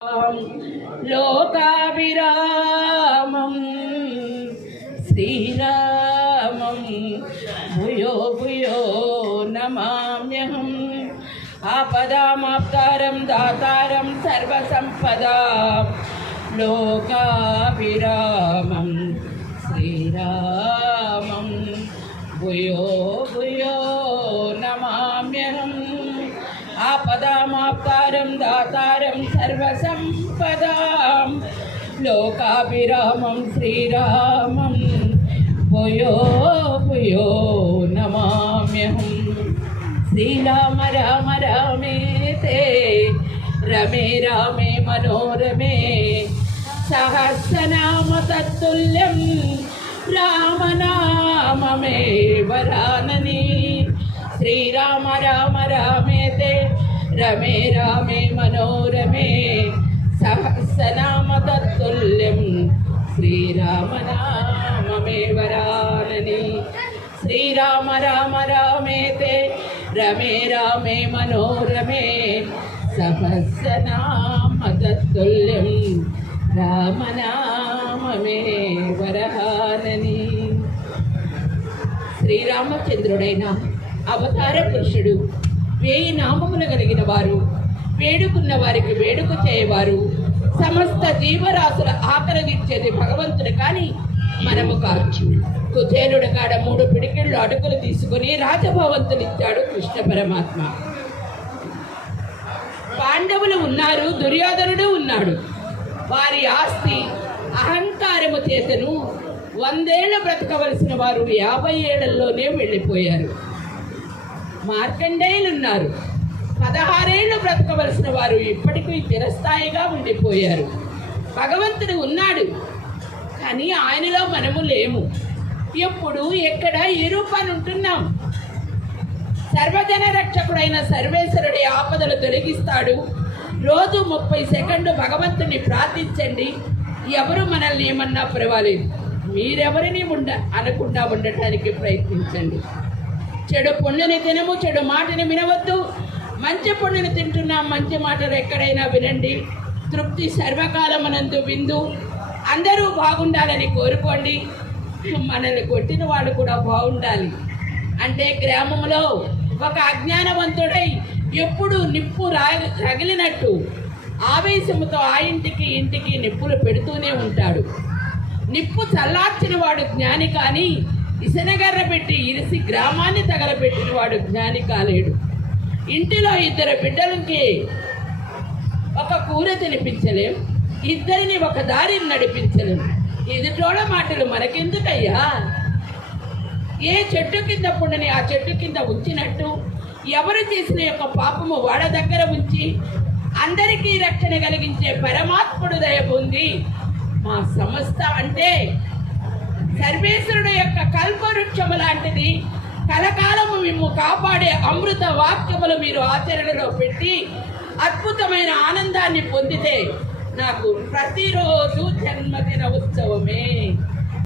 लोकाभिरामं श्रीरामं भूयो भूयो नमाम्यहम् आपदामाप्तारं दातारं सर्वसम्पदां लोकाभिरामं श्रीरामं भूयो भूयो नमाम्यहम् आपदामाप्तारं दातारं सर्वसम्पदां लोकाभिरामं श्रीरामं भूयो भूयो नमाम्यहम् श्रीराम राम रामेते रमे रामे मनोरमे सहस्रनाम तत्तुल्यं रामनाममे वरानने श्रीराम राम रामेते रमे रामे मनोरमे सहस्रनाम तत्तुल्यं श्रीरामनाममे वरानने श्रीराम राम रामेते रमे रामे मनोरमे सहस्रनाम तत्तुल्यं रामनाममे वरानने శ్రీరామచంద్రుడైన అవతార పురుషుడు, 1000 నామములు కలిగిన వారు, వేడుకున్న వారికి వేడుక చేయవారు, సమస్త జీవరాశుల ఆకలి తీర్చేది భగవంతుడు కానీ మనము కావచ్చు. కుచేలుడు కాడ 3 పిడికిళ్ళు అడుగులు తీసుకుని రాజభవంతులు ఇచ్చాడు కృష్ణ పరమాత్మ. పాండవులు ఉన్నారు, దుర్యోధనుడు ఉన్నాడు. వారి ఆస్తి అహంకారము చేతను 100 ఏళ్ళు బ్రతకవలసిన వారు 50 ఏళ్లలోనే వెళ్ళిపోయారు. మార్కండేయులు ఉన్నారు, 16 ఏళ్ళు బ్రతకవలసిన వారు ఇప్పటికీ చిరస్థాయిగా ఉండిపోయారు. భగవంతుడు ఉన్నాడు కానీ ఆయనలో మనము లేము. ఎప్పుడు ఎక్కడ ఏ రూపాన్ని ఉంటున్నాం? సర్వజన రక్షకుడైన సర్వేశ్వరుడి ఆపదలు తొలగిస్తాడు. రోజు 30 సెకండ్లు భగవంతుని ప్రార్థించండి. ఎవరు మనల్ని ఏమన్నా పర్వాలేదు, మీరెవరిని అనకుండా ఉండటానికి ప్రయత్నించండి. చెడు పుణ్యని తినము, చెడు మాటని వినవద్దు. మంచి పుణ్యని తింటున్నాం, మంచి మాటలు ఎక్కడైనా వినండి. తృప్తి సర్వకాలమనందు విందు. అందరూ బాగుండాలని కోరుకోండి. మనల్ని కొట్టిన వాడు కూడా బాగుండాలి. అంటే గ్రామంలో ఒక అజ్ఞానవంతుడై ఎప్పుడు నిప్పు రగిలినట్టు ఆవేశముతో ఆ ఇంటికి నిప్పులు పెడుతూనే ఉంటాడు. నిప్పు చల్లార్చిన వాడు జ్ఞాని కానీ ఇసనగర్ర పెట్టి ఇరిసి గ్రామాన్ని తగలబెట్టిన వాడు జ్ఞాని కాలేడు. ఇంటిలో 2 బిడ్డలకి ఒక కూర తినిపించలేం, 2 ఒక దారిని నడిపించలేం. ఎదుటోళ్ళ మాటలు మనకెందుకయ్యా? ఏ చెట్టు కింద పుండని ఆ చెట్టు కింద ఉంచినట్టు ఎవరు చేసిన యొక్క పాపము వాడ దగ్గర ఉంచి అందరికీ రక్షణ కలిగించే పరమాత్ముడు దయ పొంది మా సంస్థ అంటే సర్వేశ్వరుడు యొక్క కల్పవృక్షము లాంటిది. కలకాలము మేము కాపాడే అమృత వాక్యములు మీరు ఆచరణలో పెట్టి అద్భుతమైన ఆనందాన్ని పొందితే నాకు ప్రతిరోజు జన్మదిన ఉత్సవమే.